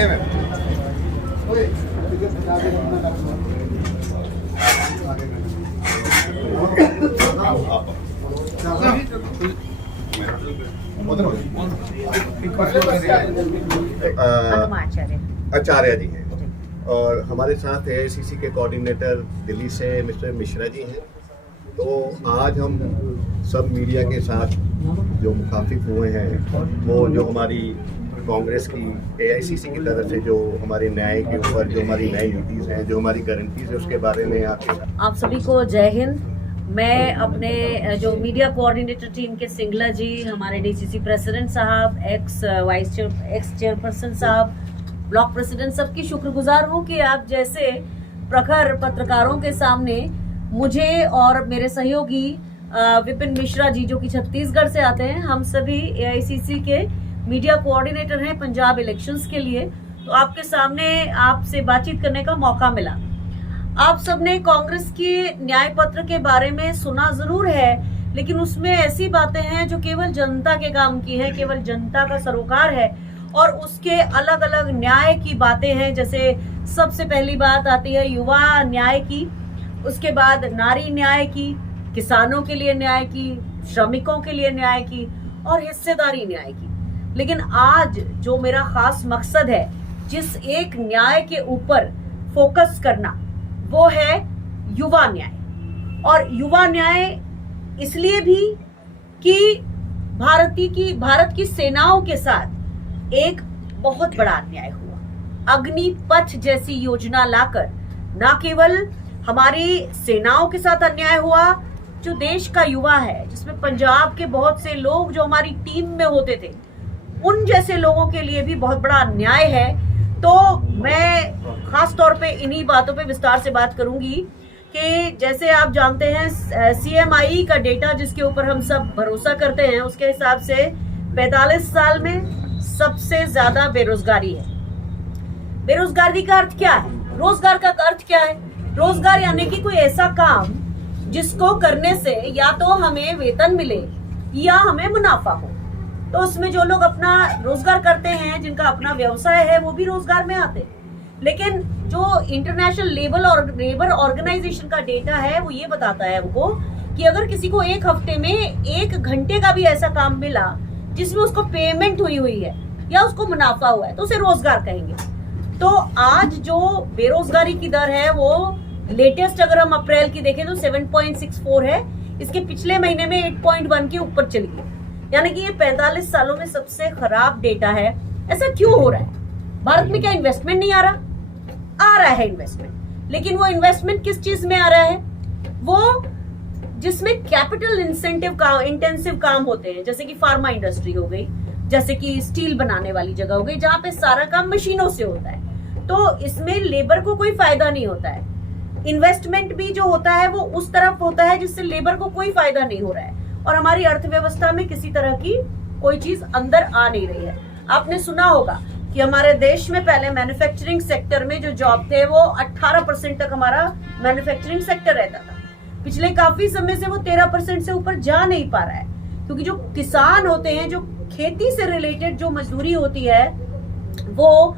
आइए मैम। आचार्य जी हैं और हमारे साथ एआईसीसी के कोऑर्डिनेटर दिल्ली से मिस्टर मिश्रा जी हैं। तो आज हम सब मीडिया के साथ जो मुखातिब हुए हैं वो जो हमारी कांग्रेस की एआईसीसी की तरफ से जो हमारे न्याय के ऊपर जो हमारी नई नीतिज हैं, जो हमारी गारंटीज है, उसके बारे में आप सभी को जय हिंद। मैं अपने जो मीडिया कोऑर्डिनेटर टीम के सिंगला जी, हमारे डीसीसी प्रेसिडेंट साहब, एक्स चेयरपर्सन साहब, ब्लॉक प्रेसिडेंट, सबकी शुक्रगुजार हूँ कि आप जैसे प्रखर पत्रकारों के सामने मुझे और मेरे सहयोगी विपिन मिश्रा जी जो कि छत्तीसगढ़ से आते हैं, हम सभी एआईसीसी के मीडिया कोऑर्डिनेटर हैं पंजाब इलेक्शंस के लिए, तो आपके सामने आपसे बातचीत करने का मौका मिला। आप सबने कांग्रेस की न्याय पत्र के बारे में सुना जरूर है, लेकिन उसमें ऐसी बातें हैं जो केवल जनता के काम की है, केवल जनता का सरोकार है, और उसके अलग अलग न्याय की बातें हैं। जैसे सबसे पहली बात आती है युवा न्याय की, उसके बाद नारी न्याय की, किसानों के लिए न्याय की, श्रमिकों के लिए न्याय की, और हिस्सेदारी न्याय की। लेकिन आज जो मेरा खास मकसद है, जिस एक न्याय के ऊपर फोकस करना, वो है युवा न्याय। और युवा न्याय इसलिए भी कि भारत की सेनाओं के साथ एक बहुत बड़ा अन्याय हुआ। अग्निपथ जैसी योजना लाकर न केवल हमारी सेनाओं के साथ अन्याय हुआ, जो देश का युवा है, जिसमें पंजाब के बहुत से लोग जो हमारी टीम में होते थे, उन जैसे लोगों के लिए भी बहुत बड़ा अन्याय है। तो मैं खास तौर पे इन्हीं बातों पे विस्तार से बात करूंगी कि जैसे आप जानते हैं सीएमआई का डेटा जिसके ऊपर हम सब भरोसा करते हैं, उसके हिसाब से 45 साल में सबसे ज्यादा बेरोजगारी है। बेरोजगारी का अर्थ क्या है? रोजगार का अर्थ क्या है? रोजगार यानी कि कोई ऐसा काम जिसको करने से या तो हमें वेतन मिले या हमें मुनाफा हो। तो उसमें जो लोग अपना रोजगार करते हैं, जिनका अपना व्यवसाय है, वो भी रोजगार में आते हैं। लेकिन जो इंटरनेशनल लेबर ऑर्गेनाइजेशन का डेटा है, वो ये बताता है हमको कि अगर किसी को एक हफ्ते में 1 घंटे का भी ऐसा काम मिला जिसमें उसको पेमेंट हुई है या उसको मुनाफा हुआ है, तो उसे रोजगार कहेंगे। तो आज जो बेरोजगारी की दर है, वो लेटेस्ट अगर हम अप्रैल की देखें तो 7.64 है। इसके पिछले महीने में 8.1 के ऊपर चली गई, यानी कि ये 45 सालों में सबसे खराब डेटा है। ऐसा क्यों हो रहा है? भारत में क्या इन्वेस्टमेंट नहीं आ रहा? आ रहा है इन्वेस्टमेंट, लेकिन वो इन्वेस्टमेंट किस चीज में आ रहा है? वो जिसमें कैपिटल इंटेंसिव काम होते हैं, जैसे कि फार्मा इंडस्ट्री हो गई, जैसे कि स्टील बनाने वाली जगह हो गई, जहां पे सारा काम मशीनों से होता है। तो इसमें लेबर को कोई फायदा नहीं होता है। इन्वेस्टमेंट भी जो होता है वो उस तरफ होता है जिससे लेबर को कोई फायदा नहीं हो रहा है, और हमारी अर्थव्यवस्था में किसी तरह की कोई चीज अंदर आ नहीं रही है। आपने सुना होगा कि हमारे देश में पहले मैन्युफैक्चरिंग सेक्टर में जो जॉब थे वो 18% तक हमारा मैन्युफैक्चरिंग सेक्टर रहता था। पिछले काफी समय से वो 13% से ऊपर जा नहीं पा रहा है, क्योंकि जो किसान होते हैं, जो खेती से रिलेटेड जो मजदूरी होती है, वो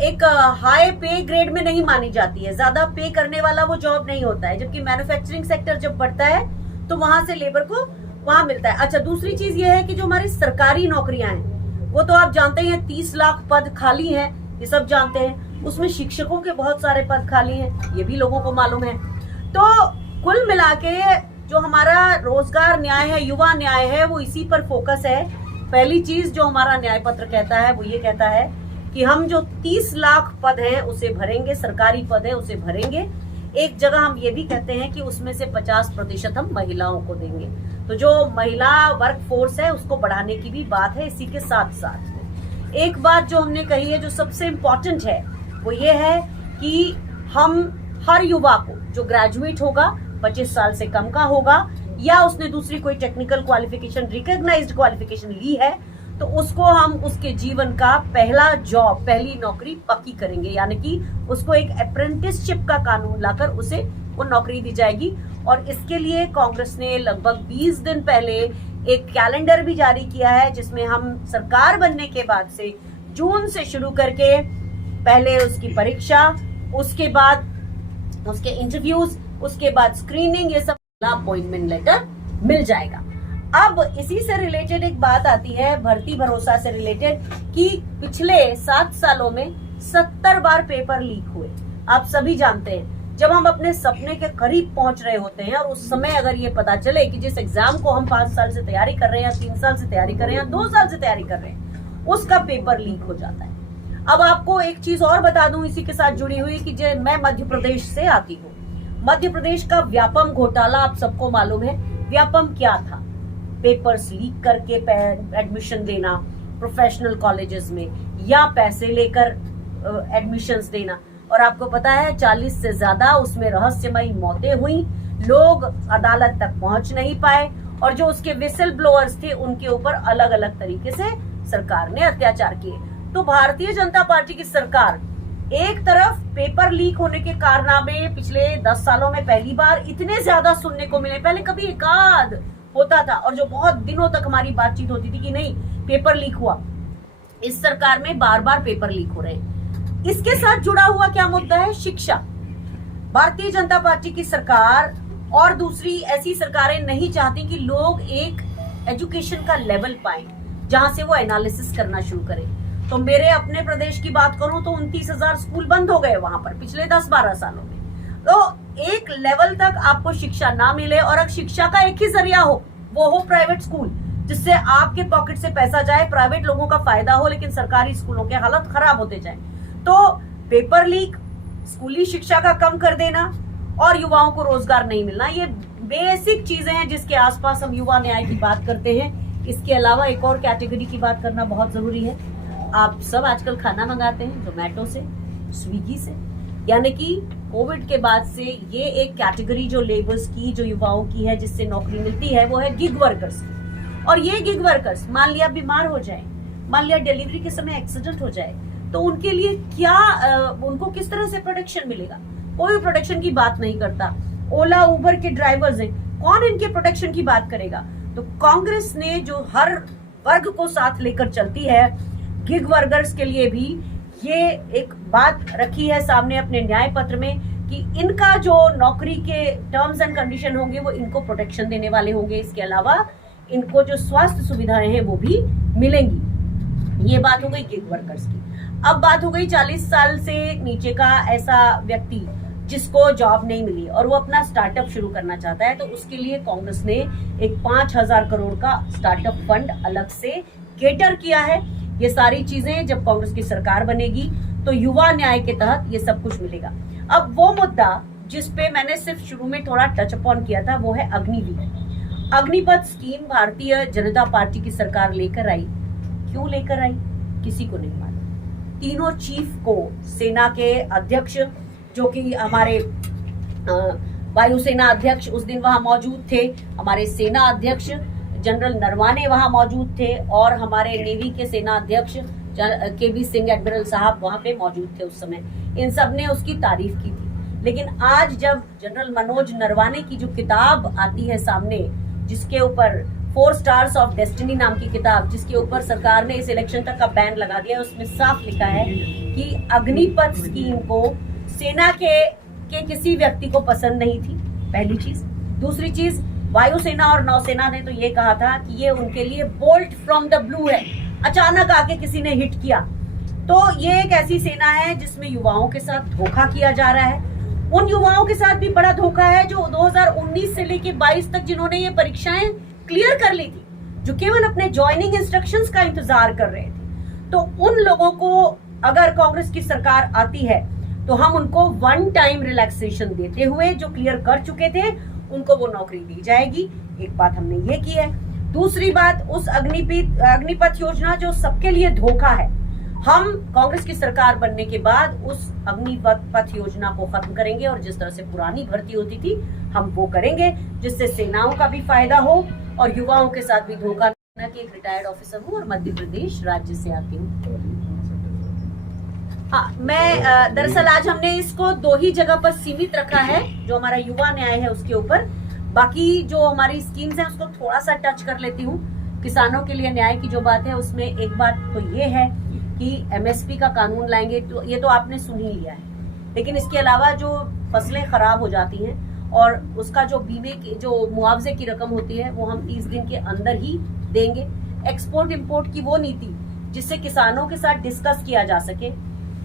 एक हाई पे ग्रेड में नहीं मानी जाती है। ज्यादा पे करने वाला वो जॉब नहीं होता है, जबकि मैन्युफैक्चरिंग सेक्टर जब बढ़ता है तो वहां से लेबर को वहां मिलता है। अच्छा, दूसरी चीज ये है कि जो हमारी सरकारी नौकरियां हैं, वो तो आप जानते हैं 30 लाख पद खाली हैं, ये सब जानते हैं। उसमें शिक्षकों के बहुत सारे पद खाली हैं, ये भी लोगों को मालूम है। तो कुल मिला के जो हमारा रोजगार न्याय है, युवा न्याय है, वो इसी पर फोकस है। पहली चीज जो हमारा न्याय पत्र कहता है वो ये कहता है कि हम जो 30 लाख पद हैं उसे भरेंगे, सरकारी पद है उसे भरेंगे। एक जगह हम ये भी कहते हैं कि उसमें से 50% हम महिलाओं को देंगे। तो जो महिला वर्क फोर्स है उसको बढ़ाने की भी बात है। इसी के साथ साथ में एक बात जो हमने कही है, जो सबसे इम्पोर्टेंट है, वो ये है कि हम हर युवा को जो ग्रेजुएट होगा, 25 साल से कम का होगा, या उसने दूसरी कोई टेक्निकल क्वालिफिकेशन, रिकॉग्नाइज्ड क्वालिफिकेशन ली है, तो उसको हम उसके जीवन का पहला जॉब, पहली नौकरी पक्की करेंगे। यानी कि उसको एक अप्रेंटिसशिप का कानून लाकर उसे वो नौकरी दी जाएगी। और इसके लिए कांग्रेस ने लगभग 20 दिन पहले एक कैलेंडर भी जारी किया है, जिसमें हम सरकार बनने के बाद से जून से शुरू करके पहले उसकी परीक्षा, उसके बाद उसके इंटरव्यूज, उसके बाद स्क्रीनिंग, ये सब अपॉइंटमेंट लेटर मिल जाएगा। अब इसी से रिलेटेड एक बात आती है, भर्ती भरोसा से रिलेटेड, कि पिछले 7 सालों में 70 बार पेपर लीक हुए। आप सभी जानते हैं, जब हम अपने सपने के करीब पहुंच रहे होते हैं और उस समय अगर ये पता चले कि जिस एग्जाम को हम 5 साल से तैयारी कर रहे हैं, या 3 साल से तैयारी कर रहे हैं, या 2 साल से तैयारी कर रहे हैं, उसका पेपर लीक हो जाता है। अब आपको एक चीज और बता दूं इसी के साथ जुड़ी हुई, कि मैं मध्य प्रदेश से आती हूँ। मध्य प्रदेश का व्यापम घोटाला आप सबको मालूम है। व्यापम क्या था? पेपर्स लीक करके एडमिशन देना प्रोफेशनल कॉलेजेस में, या पैसे लेकर एडमिशंस देना। और आपको पता है 40 से ज्यादा उसमें रहस्यमयी मौतें हुई, लोग अदालत तक पहुंच नहीं पाए, और जो उसके विसल ब्लोअर्स थे उनके ऊपर अलग अलग तरीके से सरकार ने अत्याचार किए। तो भारतीय जनता पार्टी की सरकार एक तरफ पेपर लीक होने के कारनामे पिछले 10 सालों में पहली बार इतने ज्यादा सुनने को मिले। पहले कभी एकाध होता था, और जो बहुत दिनों तक हमारी बातचीत होती थी कि नहीं पेपर लीक हुआ। इस सरकार में बार बार पेपर लीक हो रहे हैं। इसके साथ जुड़ा हुआ क्या मुद्दा है? शिक्षा। भारतीय जनता पार्टी की सरकार और दूसरी ऐसी सरकारें नहीं चाहती कि लोग एक एजुकेशन का लेवल पाएं जहां से वो एनालिसिस करना शुरू करें। तो मेरे अपने प्रदेश की बात करूं तो 29,000 स्कूल बंद हो गए वहां पर पिछले 10-12 सालों में। तो एक लेवल तक आपको शिक्षा ना मिले, और अगर शिक्षा का एक ही जरिया हो, वो हो प्राइवेट स्कूल, जिससे आपके पॉकेट से पैसा जाए, प्राइवेट लोगों का फायदा हो, लेकिन सरकारी स्कूलों के हालत खराब होते जाए। तो पेपर लीक, स्कूली शिक्षा का कम कर देना, और युवाओं को रोजगार नहीं मिलना, ये बेसिक चीजें हैं जिसके आसपास हम युवा न्याय की बात करते हैं। इसके अलावा एक और कैटेगरी की बात करना बहुत जरूरी है। आप सब आजकल खाना मंगाते हैं जोमेटो से, स्विगी से, यानी कि कोविड के बाद से ये एक कैटेगरी जो लेबर्स की, जो युवाओं की है, जिससे नौकरी मिलती है, वो है गिग वर्कर्स। और ये गिग वर्कर्स, मान लिया बीमार हो जाए, मान लिया डिलीवरी के समय एक्सीडेंट हो जाए, तो उनके लिए क्या, उनको किस तरह से प्रोटेक्शन मिलेगा? कोई प्रोटेक्शन की बात नहीं करता। ओला उबर के ड्राइवर्स हैं, कौन इनके प्रोटेक्शन की बात करेगा? तो कांग्रेस ने जो हर वर्ग को साथ लेकर चलती है, गिग वर्कर्स के लिए भी ये एक बात रखी है सामने अपने न्याय पत्र में, कि इनका जो नौकरी के टर्म्स एंड कंडीशन होंगे वो इनको प्रोटेक्शन देने वाले होंगे। इसके अलावा इनको जो स्वास्थ्य सुविधाएं हैं वो भी मिलेंगी। ये बात हो गई गिग वर्कर्स की। अब बात हो गई 40 साल से नीचे का ऐसा व्यक्ति जिसको जॉब नहीं मिली और वो अपना स्टार्टअप शुरू करना चाहता है, तो उसके लिए कांग्रेस ने एक 5,000 करोड़ का स्टार्टअप फंड अलग से केटर किया है। ये सारी चीजें जब कांग्रेस की सरकार बनेगी तो युवा न्याय के तहत ये सब कुछ मिलेगा। अब वो मुद्दा जिस पे मैंने सिर्फ शुरू में थोड़ा टच अपॉन किया था वो है अग्निवीर। अग्निपथ स्कीम भारतीय जनता पार्टी की सरकार लेकर आई। क्यों लेकर आई किसी को नहीं मालूम। तीनों चीफ को, सेना के अध्यक्ष जो कि हमारे वायुसेना अध्यक्ष उस दिन वहां मौजूद थे, हमारे सेना अध्यक्ष जनरल नरवाने वहां मौजूद थे, और हमारे नेवी के सेना अध्यक्ष केबी सिंह एडमिरल साहब वहां पे मौजूद थे उस समय। इन सब ने उसकी तारीफ की थी। लेकिन आज जब जनरल मनोज नरवाने की जो किताब आती है सामने, जिसके ऊपर 4 स्टार्स ऑफ डेस्टिनी नाम की किताब, जिसके ऊपर सरकार ने इस इलेक्शन तक का बैन लगा दिया, उसमें साफ लिखा है कि अग्निपथ स्कीम को सेना के किसी व्यक्ति को पसंद नहीं थी, पहली चीज। दूसरी चीज, वायुसेना और नौसेना ने तो ये कहा था कि ये उनके लिए बोल्ट फ्रॉम द ब्लू है, अचानक आके किसी ने हिट किया। तो ये एक ऐसी सेना है जिसमें युवाओं के साथ धोखा किया जा रहा है। उन युवाओं के साथ भी बड़ा धोखा है जो 2019 से लेके 22 तक जिन्होंने ये परीक्षाएं क्लियर कर ली थी, जो केवल अपने ज्वाइनिंग इंस्ट्रक्शंस का इंतजार कर रहे थे। तो उन लोगों को अगर कांग्रेस की सरकार आती है तो हम उनको 1 टाइम रिलैक्सेशन देते हुए, जो क्लियर कर चुके थे उनको वो नौकरी दी जाएगी। एक बात हमने ये की है। दूसरी बात, उस अग्निपथ योजना जो सबके लिए धोखा है, हम कांग्रेस की सरकार बनने के बाद उस अग्निपथ योजना को खत्म करेंगे, और जिस तरह से पुरानी भर्ती होती थी हम वो करेंगे, जिससे सेनाओं का भी फायदा हो और युवाओं के साथ भी धोखा न कि एक रिटायर्ड ऑफिसर हूँ और मध्य प्रदेश राज्य से आती हूँ। हाँ, मैं दरअसल आज हमने इसको 2 ही जगह पर सीमित रखा है, जो हमारा युवा न्याय है उसके ऊपर। बाकी जो हमारी स्कीम्स हैं उसको थोड़ा सा टच कर लेती हूँ। किसानों के लिए न्याय की जो बात है उसमें एक बात तो ये है कि एमएसपी का कानून लाएंगे, तो ये तो आपने सुन ही लिया है। लेकिन इसके अलावा जो फसलें खराब हो जाती हैं और उसका जो बीमे की जो मुआवजे की रकम होती है वो हम 30 दिन के अंदर ही देंगे। एक्सपोर्ट इंपोर्ट की वो नीति जिससे किसानों के साथ डिस्कस किया जा सके,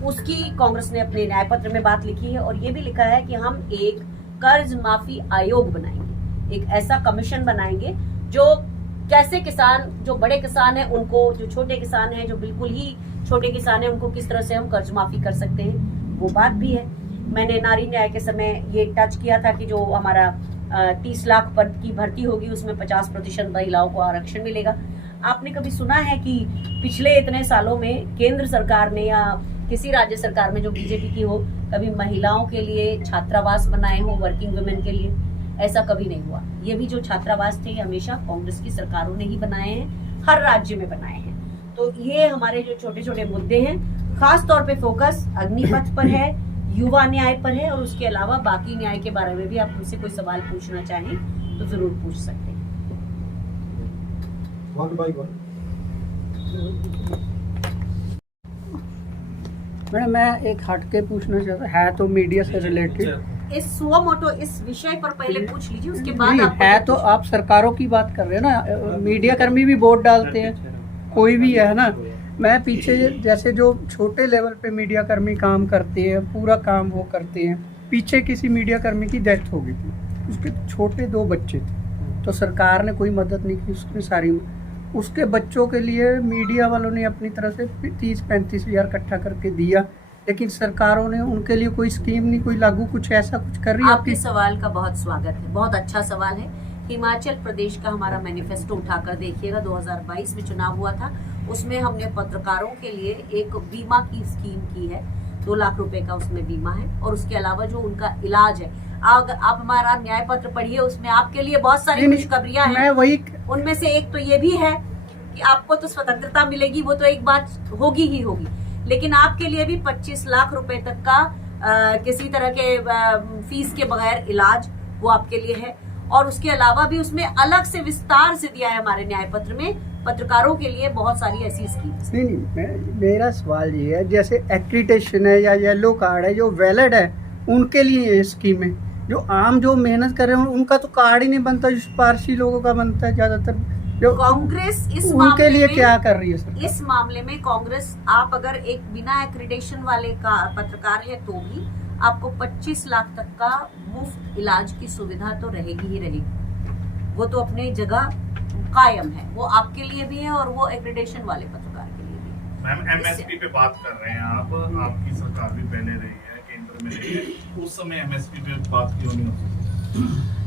उसकी कांग्रेस ने अपने न्याय पत्र में बात लिखी है। और ये भी लिखा है कि हम एक कर्ज माफी आयोग बनाएंगे, एक ऐसा कमीशन बनाएंगे जो कैसे किसान, जो बड़े किसान हैं उनको, जो छोटे किसान हैं, जो बिल्कुल ही छोटे किसान हैं, उनको किस तरह से हम कर्ज माफी कर सकते हैं, वो बात भी है। मैंने नारी न्याय के समय ये टच किया था कि जो हमारा 30 लाख पद की भर्ती होगी उसमें 50% महिलाओं को आरक्षण मिलेगा। आपने कभी सुना है कि पिछले इतने सालों में केंद्र सरकार ने या किसी राज्य सरकार में जो बीजेपी की हो, कभी महिलाओं के लिए छात्रावास बनाए हो, वर्किंग वुमेन के लिए? ऐसा कभी नहीं हुआ। ये भी जो छात्रावास थे ये हमेशा कांग्रेस की सरकारों ने ही बनाए हैं, हर राज्य में बनाए हैं। तो ये हमारे जो छोटे छोटे मुद्दे हैं, खास तौर पे फोकस अग्निपथ पर है, युवा न्याय पर है, और उसके अलावा बाकी न्याय के बारे में भी आप मुझसे कोई सवाल पूछना चाहें तो जरूर पूछ सकते हैं। मैडम मैं एक हटके पूछना चाहता है तो मीडिया से रिलेटेड इस सुओ मोटो इस विषय पर पहले पूछ लीजिए, उसके बाद नहीं आप है तो आप सरकारों की बात कर रहे हैं ना, मीडिया कर्मी भी वोट डालते हैं, कोई भी है ना। मैं पीछे जैसे जो छोटे लेवल पे मीडिया कर्मी काम करते हैं, पूरा काम वो करते हैं, पीछे किसी मीडिया कर्मी की डेथ हो गई थी, उसके छोटे 2 बच्चे थे, तो सरकार ने कोई मदद नहीं की उसने सारी, उसके बच्चों के लिए मीडिया वालों ने अपनी तरफ से 30-35 हज़ार इकट्ठा करके दिया, लेकिन सरकारों ने उनके लिए कोई स्कीम नहीं, कोई लागू, कुछ ऐसा कुछ कर रही है? आपके सवाल का बहुत स्वागत है, बहुत अच्छा सवाल है। हिमाचल प्रदेश का हमारा मैनिफेस्टो उठाकर देखिएगा, 2022 में चुनाव हुआ था, उसमें हमने पत्रकारों के लिए एक बीमा की स्कीम की है, 2 लाख रुपए का उसमें बीमा है। और उसके अलावा जो उनका इलाज है, आप हमारा न्याय पत्र पढ़िए, उसमें आपके लिए बहुत सारी खुशखबरियां हैं। वही उनमें से एक तो ये भी है कि आपको तो स्वतंत्रता मिलेगी, वो तो एक बात होगी ही होगी, लेकिन आपके लिए भी 25 लाख रुपए तक का किसी तरह के फीस के बगैर इलाज वो आपके लिए है। और उसके अलावा भी उसमें अलग से विस्तार से दिया है हमारे न्याय पत्र में पत्रकारों के लिए बहुत सारी ऐसी स्कीम्स। नहीं, मेरा सवाल ये है, जैसे एक्रीडिटेशन है या येलो कार्ड है, जो वैलिड है उनके लिए ये स्कीम है, जो आम जो मेहनत कर रहे हैं उनका तो कार्ड ही नहीं बनता, जो सिफारशी लोगों का बनता है ज्यादातर, जो कांग्रेस इस उनके लिए में, क्या कर रही है सर? इस मामले में कांग्रेस, आप अगर एक बिना एक्रीडेशन वाले का पत्रकार है तो भी आपको 25 लाख तक का मुफ्त इलाज की सुविधा तो रहेगी ही रहेगी, वो तो अपने जगह कायम है, वो आपके लिए भी है और वो एक्रीडेशन वाले पत्रकार के लिए भी है। मैम एमएसपी पे बात कर रहे हैं आप, आपकी सरकार भी पहले रही है, केंद्र में रही है, उस समय एमएसपी पे बात क्यों नहीं होती?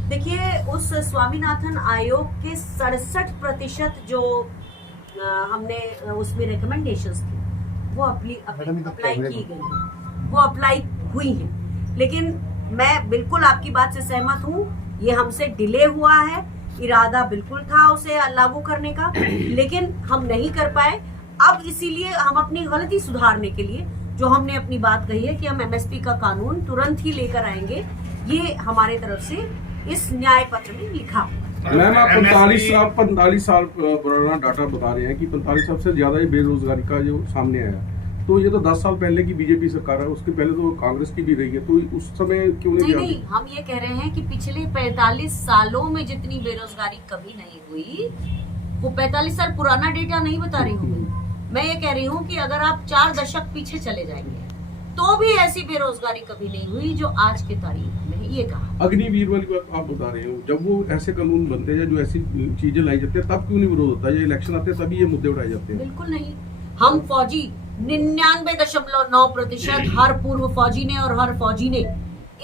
देखिए, उस स्वामीनाथन आयोग के 67% जो हमने उसमें रिकमेंडेशंस थी वो अप्लाई की गई, वो अप्लाई हुई है। लेकिन मैं बिल्कुल आपकी बात से सहमत हूँ, ये हमसे डिले हुआ है, इरादा बिल्कुल था उसे लागू करने का, लेकिन हम नहीं कर पाए। अब इसीलिए हम अपनी गलती सुधारने के लिए जो हमने अपनी बात कही है कि हम एमएसपी का कानून तुरंत ही लेकर आएंगे, ये हमारे तरफ से इस न्याय पत्र में लिखा। मैम आप 45 साल पुराना डाटा बता रहे हैं कि 45 सबसे ज्यादा ही बेरोजगारी का जो सामने आया, तो ये तो 10 साल पहले की बीजेपी सरकार है, उसके पहले तो कांग्रेस की भी रही है, तो उस समय क्यों नहीं, हम ये कह रहे हैं कि पिछले 45 सालों में जितनी बेरोजगारी कभी नहीं हुई, वो 45 साल पुराना डेटा नहीं बता रही हूँ मैं ये कह रही हूँ कि अगर आप 4 दशक पीछे चले जाएंगे तो भी ऐसी बेरोजगारी कभी नहीं हुई जो आज के तारीख में, ये कहा। अग्निवीर वाली बात आप बता रहे हो, जब वो ऐसे कानून बनते हैं, जो ऐसी चीजें लाई जाती है, तब क्यों नहीं विरोध होता है? ये इलेक्शन आते हैं तभी ये मुद्दे उठाए जाते हैं। बिल्कुल नहीं, हम फौजी 99.9% हर पूर्व फौजी ने और हर फौजी ने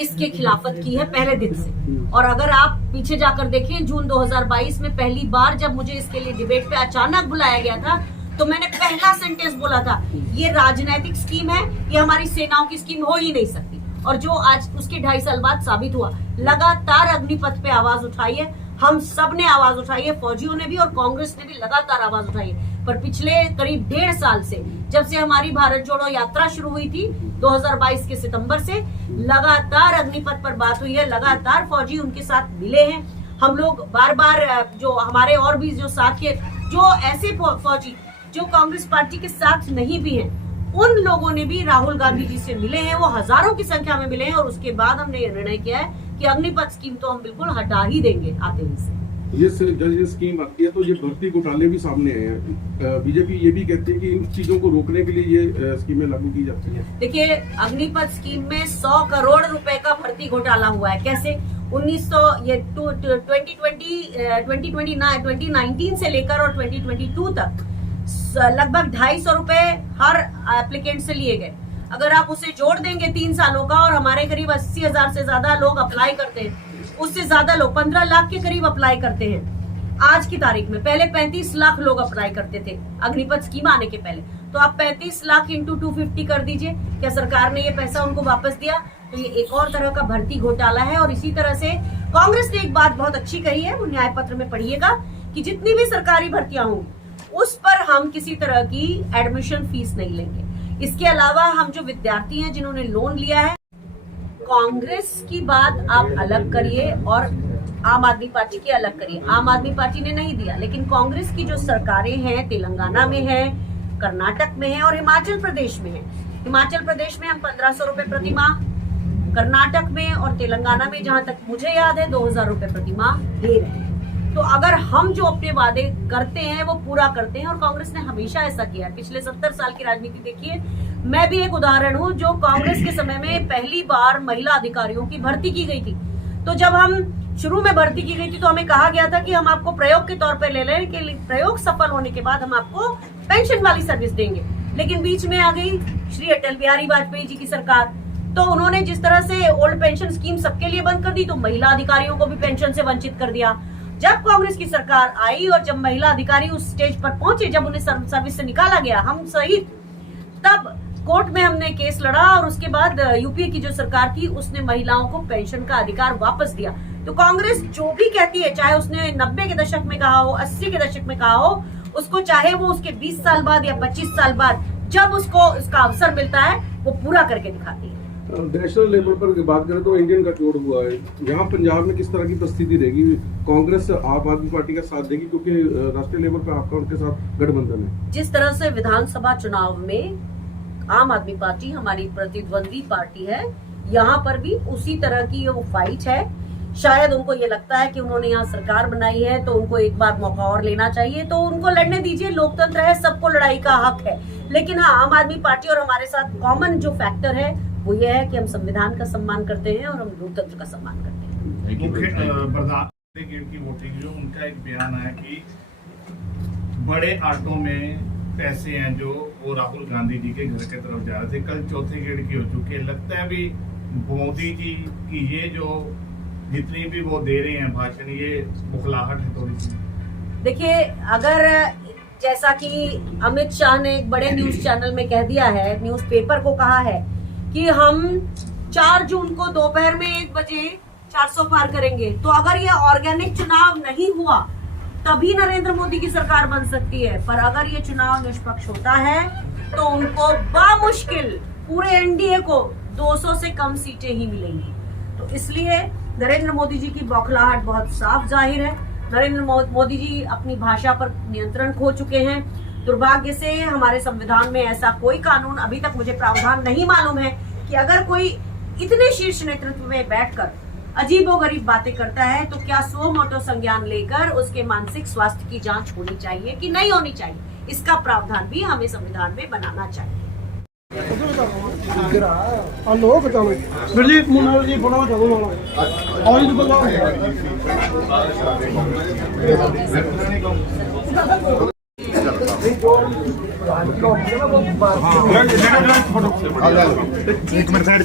इसके खिलाफत की है पहले दिन से। और अगर आप पीछे जाकर देखें, जून 2022 में पहली बार जब मुझे इसके लिए डिबेट पे अचानक बुलाया गया था, तो मैंने पहला सेंटेंस बोला था, ये राजनीतिक स्कीम है, ये हमारी सेनाओं की स्कीम हो ही नहीं सकती। और जो आज उसके 2.5 साल बाद साबित हुआ, लगातार अग्निपथ पे आवाज उठाई है, हम सब ने आवाज उठाई है, फौजियों ने भी और कांग्रेस ने भी लगातार आवाज उठाई है। पर पिछले करीब 1.5 साल से, जब से हमारी भारत जोड़ो यात्रा शुरू हुई थी 2022 के सितंबर से, लगातार अग्निपथ पर बात हुई है, लगातार फौजी उनके साथ मिले हैं। हम लोग बार बार जो हमारे और भी जो साथ के जो ऐसे फौजी जो कांग्रेस पार्टी के साथ नहीं भी हैं, उन लोगों ने भी राहुल गांधी जी से मिले हैं, वो हजारों की संख्या में मिले हैं। और उसके बाद हमने ये निर्णय किया है कि अग्निपथ स्कीम तो हम बिल्कुल हटा ही देंगे आते ही से। ये स्कीम आती है तो ये भर्ती घोटाले भी सामने आए हैं। बीजेपी ये भी कहती है कि इन चीजों को रोकने के लिए ये स्कीमें लागू की जाती है। देखिए, अग्निपथ स्कीम में 100 करोड़ रुपए का भर्ती घोटाला हुआ है। कैसे? 2019 से लेकर और 2022 तक लगभग 250 रुपए हर एप्लीकेंट से लिए गए। अगर आप उसे जोड़ देंगे 3 सालों का, और हमारे करीब 80,000 से ज्यादा लोग अप्लाई करते हैं, उससे ज्यादा लोग 15 लाख के करीब अप्लाई करते हैं आज की तारीख में। पहले 35 लाख लोग अप्लाई करते थे अग्निपथ स्कीम आने के पहले। तो आप 35 लाख इंटू 250 कर दीजिए। क्या सरकार ने ये पैसा उनको वापस दिया? तो ये एक और तरह का भर्ती घोटाला है। और इसी तरह से कांग्रेस ने एक बात बहुत अच्छी कही है, वो न्याय पत्र में पढ़िएगा, कि जितनी भी सरकारी भर्तियां होंगी उस पर हम किसी तरह की एडमिशन फीस नहीं लेंगे। इसके अलावा हम जो विद्यार्थी हैं जिन्होंने लोन लिया है, कांग्रेस की बात आप अलग करिए और आम आदमी पार्टी की अलग करिए। आम आदमी पार्टी ने नहीं दिया, लेकिन कांग्रेस की जो सरकारें हैं, तेलंगाना में है, कर्नाटक में है और हिमाचल प्रदेश में है। हिमाचल प्रदेश में हम 1500 रुपए प्रति माह, कर्नाटक में और तेलंगाना में जहां तक मुझे याद है 2000 रुपए प्रति माह दे रहे हैं। तो अगर हम जो अपने वादे करते हैं वो पूरा करते हैं, और कांग्रेस ने हमेशा ऐसा किया है। पिछले 70 साल की राजनीति देखिए। मैं भी एक उदाहरण हूं, जो कांग्रेस के समय में पहली बार महिला अधिकारियों की भर्ती की गई थी। तो जब हम शुरू में भर्ती की गई थी तो हमें कहा गया था कि हम आपको प्रयोग के तौर पर ले लें, कि प्रयोग सफल होने के बाद हम आपको पेंशन वाली सर्विस देंगे। लेकिन बीच में आ गई श्री अटल बिहारी वाजपेयी जी की सरकार। तो उन्होंने जिस तरह से ओल्ड पेंशन स्कीम सबके लिए बंद कर दी, तो महिला अधिकारियों को भी पेंशन से वंचित कर दिया। जब कांग्रेस की सरकार आई और जब महिला अधिकारी उस स्टेज पर पहुंचे, जब उन्हें सर्विस से निकाला गया, हम सहित, तब कोर्ट में हमने केस लड़ा और उसके बाद यूपीए की जो सरकार थी उसने महिलाओं को पेंशन का अधिकार वापस दिया। तो कांग्रेस जो भी कहती है, चाहे उसने 90 के दशक में कहा हो, 80 के दशक में कहा हो, उसको चाहे वो उसके 20 साल बाद या 25 साल बाद जब उसको इसका अवसर मिलता है वो पूरा करके दिखाती है। नेशनल लेवल पर बात करें तो इंडियन का चोट हुआ है। यहाँ पंजाब में किस तरह की परिस्थिति रहेगी? कांग्रेस आम आदमी पार्टी का साथ देगी क्योंकि राष्ट्रीय लेवल पर आपका उनके साथ गठबंधन है। जिस तरह से विधानसभा चुनाव में आम आदमी पार्टी हमारी प्रतिद्वंदी पार्टी है, यहाँ पर भी उसी तरह की वो फाइट है। शायद उनको ये लगता है कि उन्होंने यहाँ सरकार बनाई है तो उनको एक बार मौका और लेना चाहिए, तो उनको लड़ने दीजिए। लोकतंत्र है, सबको लड़ाई का हक है। लेकिन हाँ, आम आदमी पार्टी और हमारे साथ कॉमन जो फैक्टर है वो ये है कि हम संविधान का सम्मान करते हैं और हम लोकतंत्र का सम्मान करते हैं। प्रधानमंत्री की वोटिंग जो उनका एक बयान आया कि बड़े ऑटो में पैसे हैं जो वो राहुल गांधी जी के घर के तरफ जा रहे थे, कल चौथे गेड़ की हो चुकी है। लगता है अभी मोदी जी की ये जो जितनी भी वो दे रहे हैं भाषण, ये बुखलाहट है थोड़ी सी। देखिए, अगर जैसा कि अमित शाह ने एक बड़े न्यूज चैनल में कह दिया है, न्यूज़पेपर को कहा है कि हम 4 जून को दोपहर में 1 बजे 400 पार करेंगे, तो अगर ये ऑर्गेनिक चुनाव नहीं हुआ तभी नरेंद्र मोदी की सरकार बन सकती है। पर अगर ये चुनाव निष्पक्ष होता है तो उनको बामुश्किल पूरे एनडीए को 200 से कम सीटें ही मिलेंगी। तो इसलिए नरेंद्र मोदी जी की बौखलाहट बहुत साफ जाहिर है। नरेंद्र मोदी जी अपनी भाषा पर नियंत्रण खो चुके हैं। दुर्भाग्य से हमारे संविधान में ऐसा कोई कानून अभी तक मुझे प्रावधान नहीं मालूम है कि अगर कोई इतने शीर्ष नेतृत्व में बैठकर अजीबोगरीब बातें करता है तो क्या सो मोटो संज्ञान लेकर उसके मानसिक स्वास्थ्य की जांच होनी चाहिए कि नहीं होनी चाहिए, इसका प्रावधान भी हमें संविधान में बनाना चाहिए। एक मिनट साइड